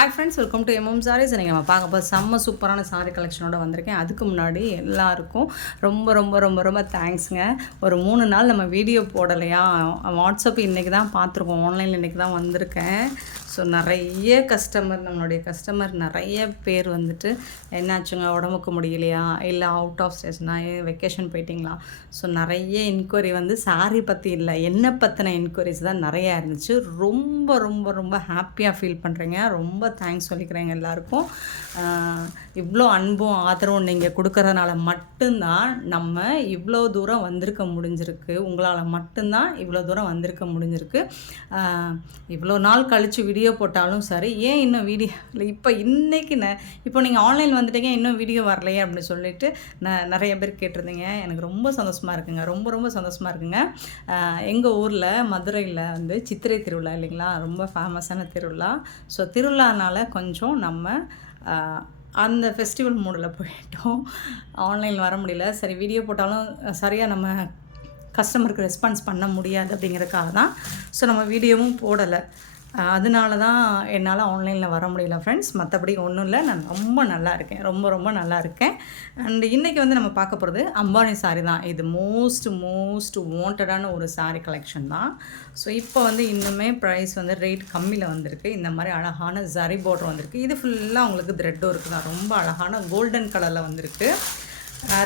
Hi friends, welcome to MM sarees. இன்றைக்கி நம்ம பார்க்க போது செம்ம சூப்பரான சாரீ கலெக்ஷனோட வந்திருக்கேன். அதுக்கு முன்னாடி எல்லாருக்கும் ரொம்ப ரொம்ப ரொம்ப ரொம்ப தேங்க்ஸுங்க. ஒரு 3 நாள் நம்ம வீடியோ போடலையா, வாட்ஸ்அப் இன்றைக்கி தான் பார்த்துருக்கோம், ஆன்லைனில் இன்றைக்கி தான் வந்திருக்கேன். ஸோ நிறைய நம்மளுடைய கஸ்டமர் நிறைய பேர் வந்துட்டு என்னாச்சுங்க, உடம்புக்கு முடியலையா, இல்லை அவுட் ஆஃப் ஸ்டேஷனா, வெக்கேஷன் போயிட்டிங்களா, ஸோ நிறைய என்கொயரி வந்து சாரீ பற்றி இல்லை, என்னை பற்றின என்கொயரிஸ் தான் நிறையா இருந்துச்சு. ரொம்ப ரொம்ப ரொம்ப ஹாப்பியாக ஃபீல் பண்ணுறேங்க. ரொம்ப தேங்க்ஸ் சொல்லிக்கிறேங்க எல்லாருக்கும். இவ்வளோ அன்பும் ஆதரவும் நீங்கள் கொடுக்கறதுனால மட்டும்தான் நம்ம இவ்வளோ தூரம் வந்திருக்க முடிஞ்சிருக்கு. உங்களால் மட்டும்தான் இவ்வளோ தூரம் வந்திருக்க முடிஞ்சிருக்கு. இவ்வளோ நாள் கழித்து வீடியோ போட்டாலும் சரி, ஏன் இன்னும் வீடியோ இல்லை, இப்போ நீங்கள் ஆன்லைன் வந்துட்டீங்க, இன்னும் வீடியோ வரலையே அப்படின்னு சொல்லிட்டு நிறைய பேர் கேட்டிருந்தீங்க. எனக்கு ரொம்ப சந்தோஷமாக இருக்குங்க, ரொம்ப ரொம்ப சந்தோஷமாக இருக்குங்க. எங்கள் ஊரில் மதுரையில் வந்து சித்திரை திருவிழா இல்லைங்களா, ரொம்ப ஃபேமஸான திருவிழா. ஸோ திருவிழானால கொஞ்சம் நம்ம அந்த ஃபெஸ்டிவல் மூடில் போயிட்டோம். ஆன்லைனில் வர முடியல. சரி, வீடியோ போட்டாலும் சரியாக நம்ம கஸ்டமருக்கு ரெஸ்பான்ஸ் பண்ண முடியாது அப்படிங்கிறதுக்காக தான் ஸோ நம்ம வீடியோவும் போடலை. அதனால தான் என்னால் ஆன்லைனில் வர முடியல ஃப்ரெண்ட்ஸ். மற்றபடி ஒன்றும் இல்லை, நான் ரொம்ப நல்லா இருக்கேன், ரொம்ப ரொம்ப நல்லா இருக்கேன். அண்ட் இன்றைக்கி வந்து நம்ம பார்க்க போகிறது அம்பானி சாரீ தான். இது மோஸ்ட் வாண்டடான ஒரு சாரீ கலெக்ஷன் தான். ஸோ இப்போ வந்து இன்னுமே ப்ரைஸ் வந்து ரேட் கம்மியில் வந்திருக்கு. இந்த மாதிரி அழகான ஜரி பார்டர் வந்திருக்கு. இது ஃபுல்லாக உங்களுக்கு த்ரெட் ஒர்க்கு தான், ரொம்ப அழகான கோல்டன் கலரில் வந்திருக்கு.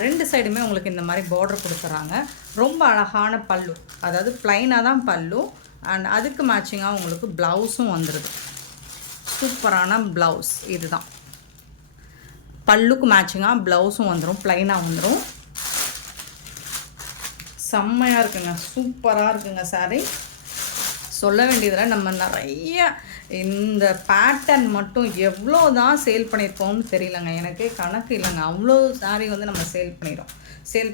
2 சைடுமே உங்களுக்கு இந்த மாதிரி பார்டர் கொடுக்குறாங்க. ரொம்ப அழகான பல்லு, அதாவது ப்ளைனாக தான் பல்லு. அண்ட் அதுக்கு மேட்சிங்காக உங்களுக்கு ப்ளவுஸும் வந்துடுது. சூப்பரான ப்ளவுஸ் இது தான். பல்லுக்கு மேட்சிங்காக ப்ளவுஸும் வந்துடும், ப்ளைனாக வந்துடும். செம்மையாக இருக்குங்க, சூப்பராக இருக்குங்க சாரீ. சொல்ல வேண்டியதில் நம்ம நிறைய இந்த பேட்டர்ன் மட்டும் எவ்வளோ தான் சேல் பண்ணியிருப்போம்னு தெரியலங்க, எனக்கு கணக்கு இல்லைங்க. அவ்வளோ சாரீ வந்து நம்ம சேல்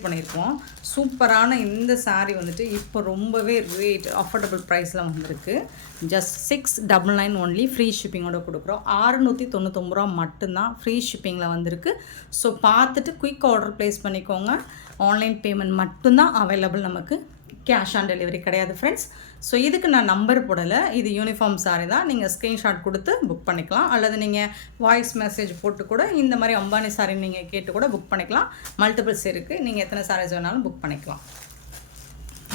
பண்ணியிருக்கோம். சூப்பரான இந்த சாரீ வந்துட்டு இப்போ ரொம்பவே ரேட் அஃபோர்டபுள் ப்ரைஸில் வந்திருக்கு. ஜஸ்ட் 699 ஒன்லி, ஃப்ரீ ஷிப்பிங்கோடு கொடுக்குறோம். 699 ரூபா மட்டும்தான் ஃப்ரீ ஷிப்பிங்கில் வந்திருக்கு. ஸோ பார்த்துட்டு குயிக் ஆர்டர் ப்ளேஸ் பண்ணிக்கோங்க. ஆன்லைன் பேமெண்ட் மட்டும்தான் அவைலபிள், நமக்கு கேஷ் ஆன் டெலிவரி கிடையாது ஃப்ரெண்ட்ஸ். ஸோ இதுக்கு நான் நம்பர் போடலை, இது யூனிஃபார்ம் சாரீ தான். நீங்கள் ஸ்க்ரீன்ஷாட் கொடுத்து புக் பண்ணிக்கலாம், அல்லது நீங்கள் வாய்ஸ் மெசேஜ் போட்டு கூட இந்த மாதிரி அம்பானி சாரீ நீங்கள் கேட்டு கூட புக் பண்ணிக்கலாம். மல்டிபிள்ஸ் இருக்குது, நீங்கள் எத்தனை சாரீஸ் வேணாலும் புக் பண்ணிக்கலாம்.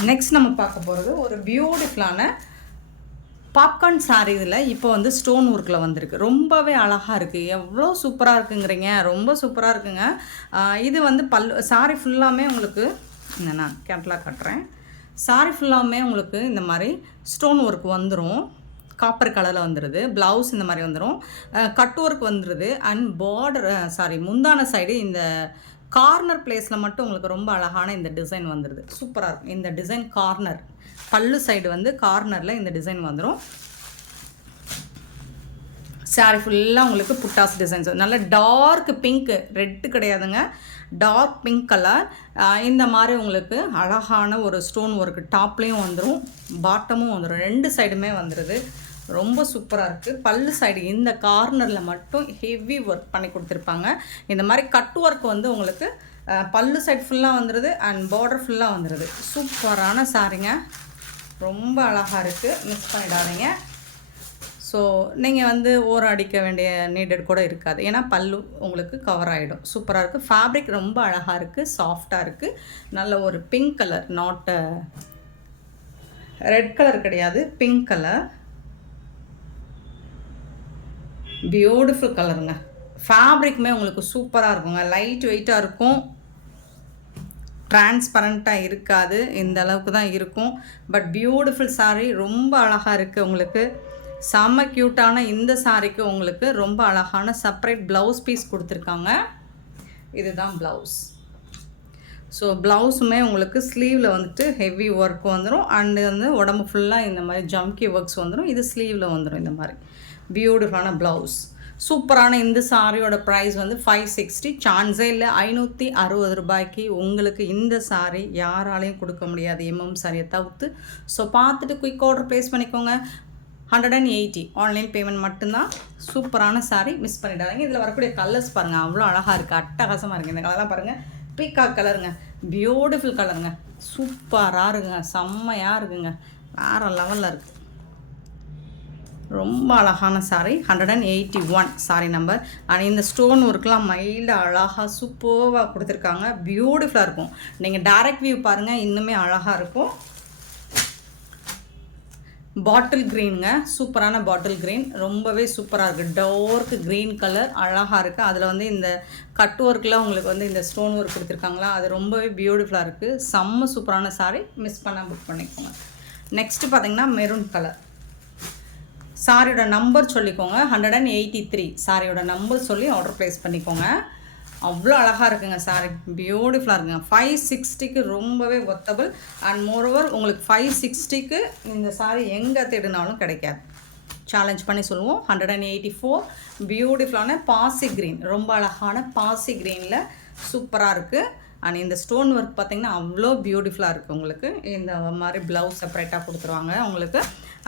நெக்ஸ்ட் நம்ம பார்க்க போகிறது ஒரு பியூட்டிஃபுல்லான பாப்கார்ன் சாரீ. இதில் இப்போ வந்து ஸ்டோன் ஒர்க்கில் வந்திருக்கு. ரொம்பவே அழகாக இருக்குது. எவ்வளோ சூப்பராக இருக்குங்கிறீங்க, ரொம்ப சூப்பராக இருக்குங்க. இது வந்து சாரீ ஃபுல்லாமே உங்களுக்கு நான் கேட்லாக் காட்டுறேன். சாரீ ஃபுல்லாமே உங்களுக்கு இந்த மாதிரி ஸ்டோன் ஒர்க் வந்துடும், காப்பர் கலரில் வந்துடுது. ப்ளவுஸ் இந்த மாதிரி வந்துடும், கட் ஒர்க் வந்துடுது. அண்ட் பார்டர் முந்தான சைடு இந்த கார்னர் பிளேஸில் மட்டும் உங்களுக்கு ரொம்ப அழகான இந்த டிசைன் வந்துடுது. சூப்பராக இருக்கும் இந்த டிசைன். கார்னர் பல்லு சைடு வந்து கார்னரில் இந்த டிசைன் வந்துடும். சாரீ ஃபுல்லாக உங்களுக்கு புட்டாஸ் டிசைன்ஸ், நல்ல டார்க் பிங்க், ரெட்டு கிடையாதுங்க, டார்க் பிங்க் கலர். இந்த மாதிரி உங்களுக்கு அழகான ஒரு ஸ்டோன் ஒர்க்கு டாப்லேயும் வந்துடும், பாட்டமும் வந்துடும், 2 சைடுமே வந்துடுது. ரொம்ப சூப்பராக இருக்குது. பல்லு சைடு இந்த கார்னரில் மட்டும் ஹெவி ஒர்க் பண்ணி கொடுத்துருப்பாங்க. இந்த மாதிரி கட் ஒர்க் வந்து உங்களுக்கு பல்லு சைடு ஃபுல்லாக வந்துடுது அண்ட் பார்டர் ஃபுல்லாக வந்துடுது. சூப்பரான சாரீங்க, ரொம்ப அழகாக இருக்குது, மிஸ் பண்ணிடாதீங்க. ஸோ நீங்கள் வந்து ஓரம் அடிக்க வேண்டிய நீடட் கூட இருக்காது, ஏன்னா பல்லு உங்களுக்கு கவர் ஆகிடும். சூப்பராக இருக்குது. ஃபேப்ரிக் ரொம்ப அழகாக இருக்குது, சாஃப்டாக இருக்குது. நல்ல ஒரு pink colour, not red colour கிடையாது, பிங்க் கலர், பியூட்டிஃபுல் கலருங்க. ஃபேப்ரிக்குமே உங்களுக்கு சூப்பராக இருக்குங்க, லைட் வெயிட்டாக இருக்கும், டிரான்ஸ்பரண்ட்டாக இருக்காது, இந்த அளவுக்கு தான் இருக்கும். பட் பியூட்டிஃபுல் சாரீ, ரொம்ப அழகாக இருக்குது. உங்களுக்கு செம்ம க்யூட்டான இந்த சாரீக்கு உங்களுக்கு ரொம்ப அழகான செப்பரேட் ப்ளவுஸ் பீஸ் கொடுத்துருக்காங்க. இதுதான் ப்ளவுஸ். ஸோ ப்ளவுஸுமே உங்களுக்கு ஸ்லீவில் வந்துட்டு ஹெவி ஒர்க் வந்துடும். அண்டு வந்து உடம்பு ஃபுல்லாக இந்த மாதிரி ஜம்கி ஒர்க்ஸ் வந்துடும். இது ஸ்லீவில் வந்துடும். இந்த மாதிரி பியூட்டிஃபுல்லான ப்ளவுஸ். சூப்பரான இந்த சாரியோட ப்ரைஸ் வந்து 560, சான்ஸே இல்லை. 560 ரூபாய்க்கு உங்களுக்கு இந்த சாரீ யாராலையும் கொடுக்க முடியாது, எம்எம் சாரியை தவிர்த்து. ஸோ பார்த்துட்டு குயிக் ஆர்டர் ப்ளேஸ் பண்ணிக்கோங்க. 180 ஆன்லைன் பேமெண்ட் மட்டும்தான். சூப்பரான சாரீ, மிஸ் பண்ணிடாதீங்க. இதில் வரக்கூடிய கலர்ஸ் பாருங்கள், அவ்வளோ அழகாக இருக்குது, அட்டகாசமாக இருக்குது. இந்த கலர்லாம் பாருங்கள், பீகாக் கலருங்க, பியூட்டிஃபுல் கலருங்க, சூப்பராக இருக்குங்க, செம்மையாக இருக்குங்க, வேறு லெவலில் இருக்குது. ரொம்ப அழகான saree 181 saree நம்பர். அண்ட் இந்த ஸ்டோன் ஒர்க்லாம் மைல்டாக அழகாக சூப்பராக கொடுத்துருக்காங்க. பியூட்டிஃபுல்லாக இருக்கும். நீங்கள் டைரக்ட் வியூ பாருங்கள், இன்னுமே அழகாக இருக்கும். பாட்டில் க்ரீனுங்க, சூப்பரான பாட்டில் க்ரீன், ரொம்பவே சூப்பராக இருக்குது. டார்க் க்ரீன் கலர் அழகாக இருக்குது. அதில் வந்து இந்த கட் ஒர்க்கில் உங்களுக்கு வந்து இந்த ஸ்டோன் ஒர்க் கொடுத்துருக்காங்களா, அது ரொம்பவே பியூட்டிஃபுல்லாக இருக்குது. செம்ம சூப்பரான saree, மிஸ் பண்ணால் புக் பண்ணிக்கோங்க. நெக்ஸ்ட்டு பார்த்தீங்கன்னா மெரூன் கலர். சாரியோட நம்பர் சொல்லிக்கோங்க, 183. சாரியோட நம்பர் சொல்லி ஆர்டர் ப்ளேஸ் பண்ணிக்கோங்க. அவ்வளோ அழகாக இருக்குங்க சாரி, பியூட்டிஃபுல்லாக இருக்குங்க. 560க்கு ரொம்பவே ஒர்த்தபிள். அண்ட் மோரோவர் உங்களுக்கு 560க்கு இந்த சாரி எங்கே தேடினாலும் கிடைக்காது. சேலஞ்ச் பண்ணி சொல்லுவோம். 184 பியூட்டிஃபுல்லான பாசி க்ரீன், ரொம்ப அழகான பாசி க்ரீனில் சூப்பராக இருக்குது. அண்ட் இந்த ஸ்டோன் ஒர்க் பார்த்திங்கன்னா அவ்வளோ பியூட்டிஃபுல்லாக இருக்குது. உங்களுக்கு இந்த மாதிரி ப்ளவுஸ் செப்பரேட்டாக கொடுத்துருவாங்க உங்களுக்கு.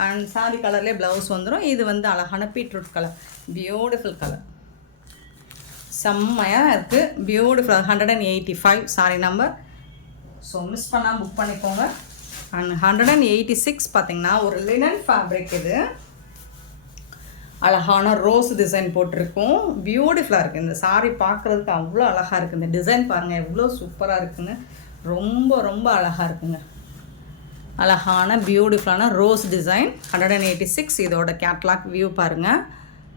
அண்ட் சாரி கலர்லேயே ப்ளவுஸ் வந்துடும். இது வந்து அழகான பீட்ரூட் கலர், பியூட்டிஃபுல் கலர், செம்மையாக இருக்குது. Beautiful 185 sorry number. So miss பண்ணால் புக் பண்ணிக்கோங்க. அண்ட் 186 பார்த்திங்கன்னா ஒரு லினன் ஃபேப்ரிக். இது அழகான ரோஸ் டிசைன் போட்டிருக்கும். பியூட்டிஃபுல்லாக இருக்குது. இந்த சாரி பார்க்குறதுக்கு அவ்வளோ அழகாக இருக்குது. இந்த டிசைன் பாருங்கள் எவ்வளோ சூப்பராக இருக்குன்னு. ரொம்ப ரொம்ப அழகாக இருக்குங்க. அழகான பியூட்டிஃபுல்லான ரோஸ் டிசைன் 186. இதோட கேட்லாக் வியூ பாருங்கள்,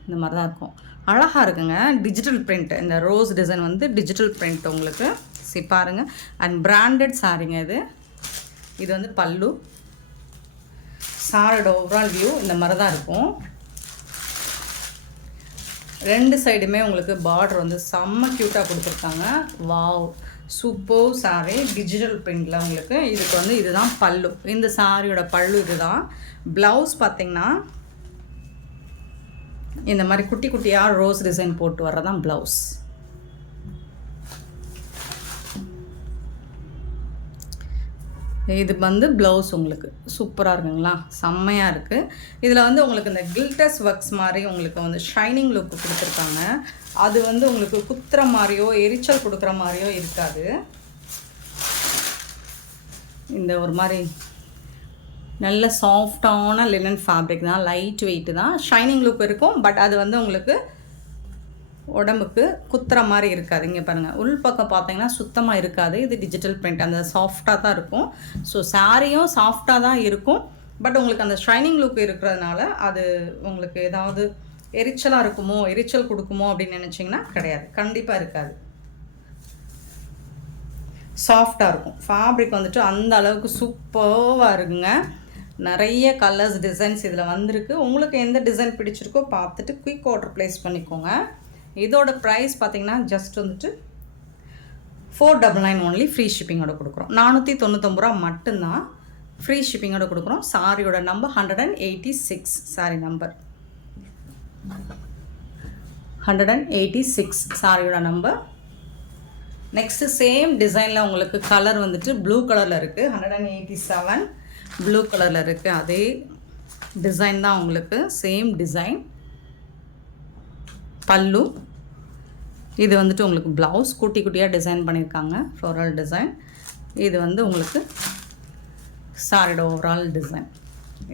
இந்த மாதிரி தான் இருக்கும். அழகாக இருக்குங்க. டிஜிட்டல் பிரிண்ட், இந்த ரோஸ் டிசைன் வந்து டிஜிட்டல் பிரிண்ட் உங்களுக்கு. சரி பாருங்கள். அண்ட் பிராண்டட் சாரிங்க இது. இது வந்து பல்லு. சாரியோட ஓவரால் வியூ இந்த மாதிரி தான் இருக்கும். ரெண்டு சைடுமே உங்களுக்கு பார்டர் வந்து செம்ம க்யூட்டாக கொடுத்துருக்காங்க. வாவ், சூப்பர் சாரி, டிஜிட்டல் பிரிண்டில் உங்களுக்கு. இதுக்கு வந்து இதுதான் பல்லு. இந்த சாரியோட பல்லு இதுதான். ப்ளவுஸ் பார்த்திங்கன்னா இந்த மாதிரி குட்டி குட்டியாக ரோஸ் டிசைன் போட்டு வர்றதான் ப்ளவுஸ். இது வந்து ப்ளவுஸ் உங்களுக்கு சூப்பராக இருக்குங்களா, செம்மையாக இருக்குது. இதில் வந்து உங்களுக்கு இந்த கில்டஸ் ஒர்க்ஸ் மாதிரி உங்களுக்கு வந்து ஷைனிங் லுக்கு கொடுத்துருக்காங்க. அது வந்து உங்களுக்கு குத்துற மாதிரியோ எரிச்சல் கொடுக்குற மாதிரியோ இருக்காது. இந்த ஒரு மாதிரி நல்ல சாஃப்டான லினன் ஃபேப்ரிக் தான், லைட் வெயிட்டு தான், ஷைனிங் லுக் இருக்கும். பட் அது வந்து உங்களுக்கு உடம்புக்கு குத்துற மாதிரி இருக்காது. இங்கே பாருங்கள், உள் பக்கம் பார்த்தீங்கன்னா சுத்தமாக இருக்காது. இது டிஜிட்டல் பிரிண்ட், அந்த சாஃப்டாக தான் இருக்கும். ஸோ சாரியும் சாஃப்டாக தான் இருக்கும். பட் உங்களுக்கு அந்த ஷைனிங் லுக் இருக்கிறதுனால அது உங்களுக்கு ஏதாவது எரிச்சலாக இருக்குமோ, எரிச்சல் கொடுக்குமோ அப்படின்னு நினச்சிங்கன்னா கிடையாது, கண்டிப்பாக இருக்காது. சாஃப்டாக இருக்கும். ஃபேப்ரிக் வந்துட்டு அந்த அளவுக்கு சூப்பராக இருக்குங்க. நிறைய கலர்ஸ் டிசைன்ஸ் இதில் வந்திருக்கு. உங்களுக்கு எந்த டிசைன் பிடிச்சிருக்கோ பார்த்துட்டு குயிக் ஆர்டர் ப்ளேஸ் பண்ணிக்கோங்க. இதோட ப்ரைஸ் பார்த்திங்கன்னா ஜஸ்ட் வந்துட்டு 499 ஒன்லி. ஃப்ரீ ஷிப்பிங்கோட கொடுக்குறோம். 499 ரூபா மட்டும்தான் ஃப்ரீ ஷிப்பிங்கோட கொடுக்குறோம். சாரியோட நம்பர் 186. சாரி நம்பர் 186 சாரியோட நம்பர். நெக்ஸ்ட்டு சேம் டிசைனில் உங்களுக்கு கலர் வந்துட்டு ப்ளூ கலரில் இருக்குது. 187 ப்ளூ கலரில் இருக்குது. அதே டிசைன் தான் உங்களுக்கு, சேம் டிசைன். பல்லு. இது வந்துட்டு உங்களுக்கு ப்ளவுஸ் குட்டி குட்டியாக டிசைன் பண்ணியிருக்காங்க, ஃப்ளோரல் டிசைன். இது வந்து உங்களுக்கு சாரியோட ஓவரால் டிசைன்.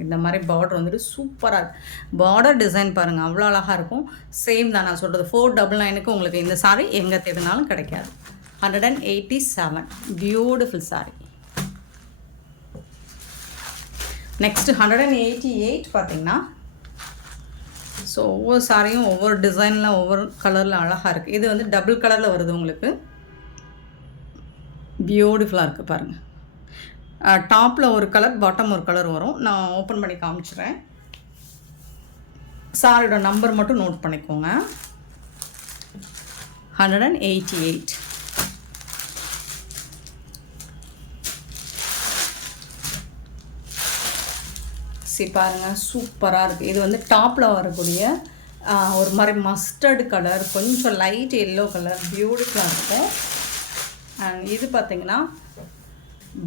இந்த மாதிரி பார்டர் வந்துட்டு சூப்பராக இருக்குது. பார்டர் டிசைன் பாருங்கள், அவ்வளோ அழகாக இருக்கும். சேம் தான் நான் சொல்கிறது. 499க்கு உங்களுக்கு இந்த சாரி எங்கே தேடினாலும் கிடைக்காது. 187 பியூட்டிஃபுல் சாரி. நெக்ஸ்ட்டு 188 பார்த்திங்கன்னா, ஸோ ஒவ்வொரு சாரியும் ஒவ்வொரு டிசைனில் ஒவ்வொரு கலரில் அழகாக இருக்குது. இது வந்து டபுள் கலரில் வருது உங்களுக்கு. பியூட்டிஃபுல்லாக இருக்குது பாருங்கள். டாப்பில் ஒரு கலர், பாட்டம் ஒரு கலர் வரும். நான் ஓப்பன் பண்ணி காமிச்சிடுறேன். சாரியோட நம்பர் மட்டும் நோட் பண்ணிக்கோங்க. 188. சரி பாருங்கள், சூப்பராக இருக்குது. இது வந்து டாப்பில் வரக்கூடிய ஒரு மாதிரி மஸ்டர்டு கலர், கொஞ்சம் லைட் எல்லோ கலர், பியூட்டிஃபுல்லாக இருக்கும். அண்ட் இது பார்த்திங்கன்னா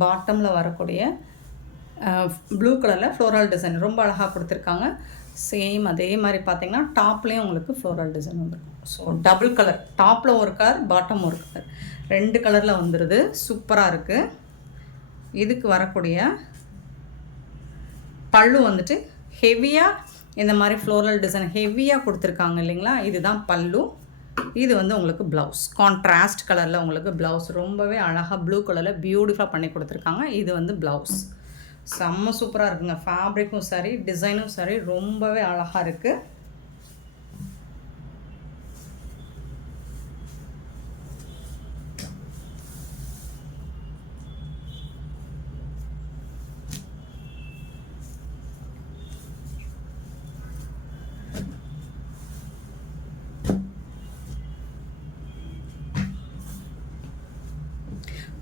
பாட்டமில் வரக்கூடிய ப்ளூ கலரில் ஃப்ளோரல் டிசைன் ரொம்ப அழகாக கொடுத்துருக்காங்க. சேம் அதே மாதிரி பார்த்திங்கன்னா டாப்லேயும் உங்களுக்கு ஃப்ளோரல் டிசைன் வந்துருக்கும். ஸோ டபுள் கலர், டாப்பில் ஒரு கலர், பாட்டம் ஒரு கலர், 2 கலரில் வந்துடுது. சூப்பராக இருக்குது. இதுக்கு வரக்கூடிய பல்லு வந்துட்டு ஹெவியாக இந்த மாதிரி ஃப்ளோரல் டிசைன் ஹெவியாக கொடுத்துருக்காங்க இல்லைங்களா. இதுதான் பல்லு. இது வந்து உங்களுக்கு ப்ளவுஸ், கான்ட்ராஸ்ட் கலரில் உங்களுக்கு ப்ளவுஸ் ரொம்பவே அழகாக ப்ளூ கலரில் பியூட்டிஃபுல்லாக பண்ணி கொடுத்துருக்காங்க. இது வந்து ப்ளவுஸ் செம்ம சூப்பராக இருக்குங்க. ஃபேப்ரிக்கும் சரி டிசைனும் சரி ரொம்பவே அழகாக இருக்குது.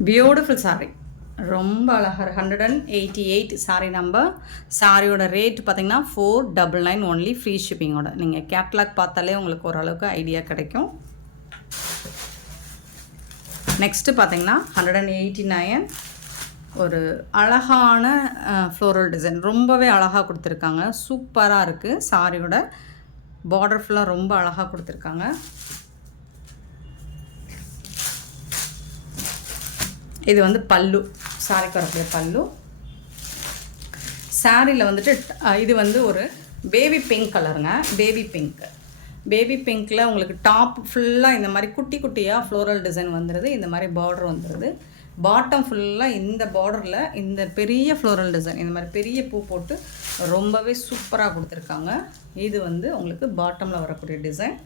பியூட்டிஃபுல் சாரீ, ரொம்ப அழகாக 188 சாரீ நம்பர். சாரியோட ரேட் பார்த்திங்கன்னா 499 ஒன்லி, ஃப்ரீ ஷிப்பிங்கோட. நீங்கள் கேட்லாக் பார்த்தாலே உங்களுக்கு ஓரளவுக்கு ஐடியா கிடைக்கும். நெக்ஸ்ட்டு பார்த்திங்கன்னா 189 ஒரு அழகான ஃப்ளோரல் டிசைன் ரொம்பவே அழகாக கொடுத்துருக்காங்க. சூப்பராக இருக்குது. சாரியோட பார்டர் ஃபுல்லாக ரொம்ப அழகாக கொடுத்துருக்காங்க. இது வந்து பல்லு, சாரிக்கு வரக்கூடிய பல்லு. சாரியில் வந்துட்டு இது வந்து ஒரு பேபி பிங்க் கலருங்க. பேபி பிங்க்கில் உங்களுக்கு டாப் ஃபுல்லாக இந்த மாதிரி குட்டி குட்டியாக ஃப்ளோரல் டிசைன் வந்துடுது. இந்த மாதிரி பார்டர் வந்துடுது. பாட்டம் ஃபுல்லாக இந்த பார்டரில் இந்த பெரிய ஃப்ளோரல் டிசைன், இந்த மாதிரி பெரிய பூ போட்டு ரொம்பவே சூப்பராக கொடுத்துருக்காங்க. இது வந்து உங்களுக்கு பாட்டமில் வரக்கூடிய டிசைன்.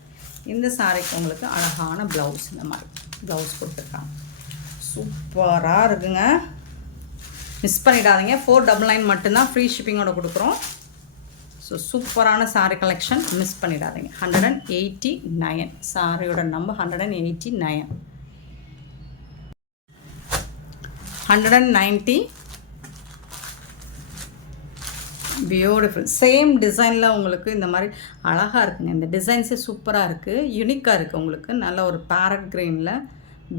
இந்த சாரிக்கு உங்களுக்கு அழகான ப்ளவுஸ், இந்த மாதிரி ப்ளவுஸ் கொடுத்துருக்காங்க. சூப்பராக இருக்குங்க. மிஸ் பண்ணிடாதீங்க. 499 மட்டும்தான் ஃப்ரீ ஷிப்பிங்கோட கொடுக்குறோம். ஸோ சூப்பரான சாரீ கலெக்ஷன், மிஸ் பண்ணிடாதீங்க. 189 சாரியோட நம்பர் 189. 190 பியூட்டிஃபுல் சேம் டிசைனில் உங்களுக்கு இந்த மாதிரி அழகாக இருக்குங்க. இந்த டிசைன்ஸே சூப்பராக இருக்குது, யூனிக்காக இருக்குது. உங்களுக்கு நல்ல ஒரு பேரட் க்ரீனில்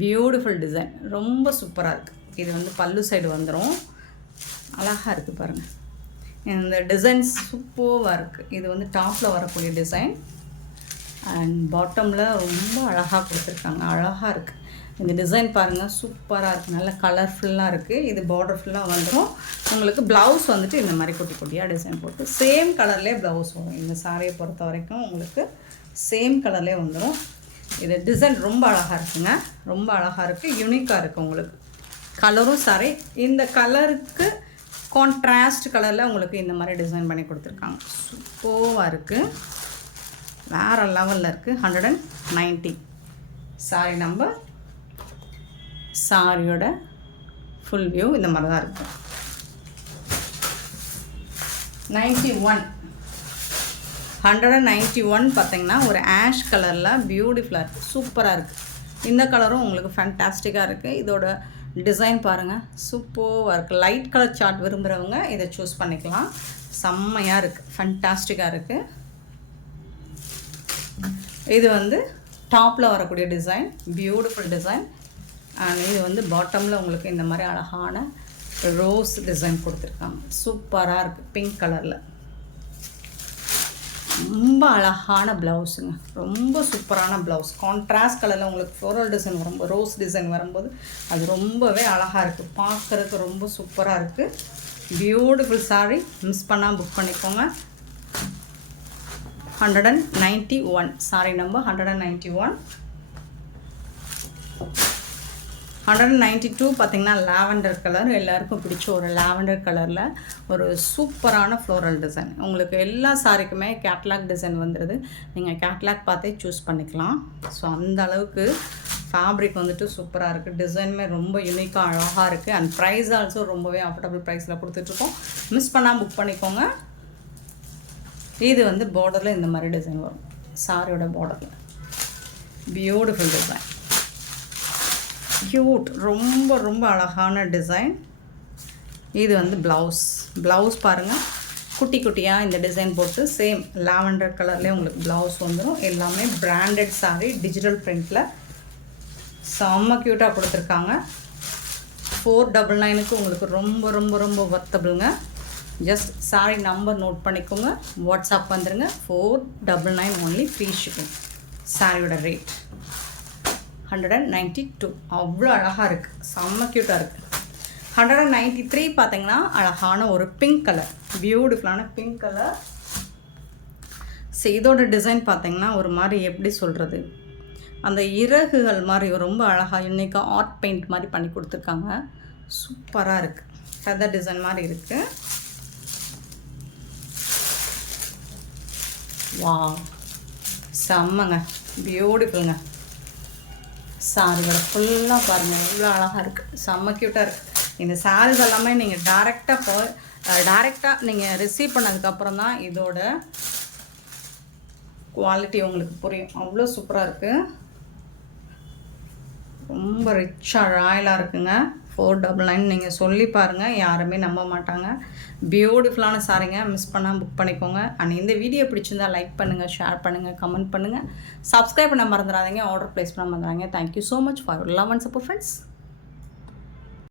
பியூட்டிஃபுல் டிசைன், ரொம்ப சூப்பராக இருக்குது. இது வந்து பல்லு சைடு வந்துடும். அழகாக இருக்குது பாருங்கள். இந்த டிசைன்ஸ் சூப்பராக இருக்குது. இது வந்து டாப்பில் வரக்கூடிய டிசைன் அண்ட் பாட்டமில் ரொம்ப அழகாக கொடுத்துருக்காங்க. அழகாக இருக்குது. இந்த டிசைன் பாருங்கள், சூப்பராக இருக்குது. நல்ல கலர்ஃபுல்லாக இருக்குது. இது பார்டர் ஃபுல்லாக வந்துடும். உங்களுக்கு ப்ளவுஸ் வந்துட்டு இந்த மாதிரி குட்டி குட்டியாக டிசைன் போட்டு சேம் கலர்லேயே ப்ளவுஸ் வரும். இந்த சாரியை பொறுத்த வரைக்கும் உங்களுக்கு சேம் கலர்லேயே வந்துடும். இது டிசைன் ரொம்ப அழகாக இருக்குங்க. ரொம்ப அழகாக இருக்குது, யூனிக்காக இருக்குது. உங்களுக்கு கலரும் சாரி இந்த கலருக்கு கான்ட்ராஸ்ட் கலரில் உங்களுக்கு இந்த மாதிரி டிசைன் பண்ணி கொடுத்துருக்காங்க. சூப்பராக இருக்குது, வேறு லெவலில் இருக்குது. 190 சாரி நம்பர். சாரியோட ஃபுல் வியூ இந்த மாதிரி தான் இருக்கும். 191 பார்த்திங்கன்னா ஒரு ஆஷ் கலரில் பியூட்டிஃபுல்லாக இருக்குது, சூப்பராக இருக்குது. இந்த கலரும் உங்களுக்கு ஃபேன்டாஸ்டிக்காக இருக்குது. இதோட டிசைன் பாருங்கள், சூப்பராக இருக்குது. லைட் கலர் சார்ட் விரும்புகிறவங்க இதை சூஸ் பண்ணிக்கலாம். செம்மையாக இருக்குது, ஃபேன்டாஸ்டிக்காக இருக்குது. இது வந்து டாப்பில் வரக்கூடிய டிசைன், பியூட்டிஃபுல் டிசைன். அண்ட் இது வந்து பாட்டமில் உங்களுக்கு இந்த மாதிரி அழகான ரோஸ் டிசைன் கொடுத்துருக்காங்க. சூப்பராக இருக்குது, பிங்க் கலரில். ரொம்ப அழகான ப்ளவுஸுங்க, ரொம்ப சூப்பரான ப்ளவுஸ். கான்ட்ராஸ்ட் கலரில் உங்களுக்கு ஃப்ளோரல் டிசைன் வரும்போது, ரோஸ் டிசைன் வரும்போது அது ரொம்பவே அழகாக இருக்குது. பார்க்குறதுக்கு ரொம்ப சூப்பராக இருக்குது. பியூட்டிஃபுல் சாரீ, மிஸ் பண்ணால் புக் பண்ணிக்கோங்க. 191 சாரி நம்பர் 191. 192 பார்த்திங்கன்னா லாவெண்டர் கலர், எல்லாருக்கும் பிடிச்ச ஒரு லாவெண்டர் கலரில் ஒரு சூப்பரான ஃப்ளோரல் டிசைன். உங்களுக்கு எல்லா சாரிக்குமே கேட்லாக் டிசைன் வந்துடுது. நீங்கள் கேட்லாக் பார்த்தே சூஸ் பண்ணிக்கலாம். ஸோ அந்த அளவுக்கு ஃபேப்ரிக் வந்துட்டு சூப்பராக இருக்குது. டிசைனுமே ரொம்ப யூனிக்காக அழகாக இருக்குது. அண்ட் ப்ரைஸ் ஆல்சோ ரொம்பவே அஃபோர்டபுள் ப்ரைஸில் கொடுத்துட்ருக்கோம். மிஸ் பண்ணால் புக் பண்ணிக்கோங்க. இது வந்து பார்டரில் இந்த மாதிரி டிசைன் வரும். சாரியோட பார்டரில் பியூட்டிஃபுல் டிசைன், க்யூட், ரொம்ப ரொம்ப அழகான டிசைன். இது வந்து ப்ளவுஸ் பாருங்கள், குட்டி குட்டியாக இந்த டிசைன் போட்டு சேம் லாவெண்டர் கலர்லேயே உங்களுக்கு ப்ளவுஸ் வந்துடும். எல்லாமே பிராண்டட் சாரி, டிஜிட்டல் பிரிண்டில் செம்ம க்யூட்டாக கொடுத்துருக்காங்க. 499க்கு உங்களுக்கு ரொம்ப ரொம்ப ரொம்ப வர்த்தபிளுங்க. ஜஸ்ட் சாரி நம்பர் நோட் பண்ணிக்கோங்க, வாட்ஸ்அப் வந்துடுங்க. 499 ஒன்லி, ஃப்ரீ ஷிப்பிங். சாரியோட ரேட் 192. அவ்வளோ அழகாக இருக்குது, செம்ம க்யூட்டாக இருக்குது. 193 பார்த்திங்கன்னா அழகான ஒரு பிங்க் கலர், பியூட்டிஃபுல்லான பிங்க் கலர். இதோட டிசைன் பார்த்தீங்கன்னா ஒரு மாதிரி எப்படி சொல்கிறது, அந்த இறகுகள் மாதிரி ரொம்ப அழகாக இன்றைக்கி ஆர்ட் பெயிண்ட் மாதிரி பண்ணி கொடுத்துருக்காங்க. சூப்பராக இருக்குது. ஃபெதர் டிசைன் மாதிரி இருக்குது. வா, செம்மங்க, பியூட்டிஃபுல்லுங்க. சாரியோட ஃபுல்லாக பாருங்கள் எவ்வளோ அழகாக இருக்குது, செம்ம க்யூட்டாக இருக்குது. இந்த சாரீஸ் எல்லாமே நீங்கள் டைரெக்டாக நீங்கள் ரிசீவ் பண்ணதுக்கப்புறம் தான் இதோட குவாலிட்டி உங்களுக்கு புரியும். அவ்வளோ சூப்பராக இருக்குது. ரொம்ப ரிச்சாக ராயலாக இருக்குங்க. 499 நீங்கள் சொல்லி பாருங்கள், யாருமே நம்ப மாட்டாங்க. பியூட்டிஃபுல்லான சாரீங்க, மிஸ் பண்ணால் புக் பண்ணிக்கோங்க. அண்ட் இந்த வீடியோ பிடிச்சிருந்தா லைக் பண்ணுங்கள், ஷேர் பண்ணுங்கள், கமெண்ட் பண்ணுங்கள், சப்ஸ்கிரைப் பண்ண மறந்துடாதீங்க, ஆர்டர் ப்ளேஸ் பண்ண மறந்துடாதீங்க. Thank you so much for love and support friends.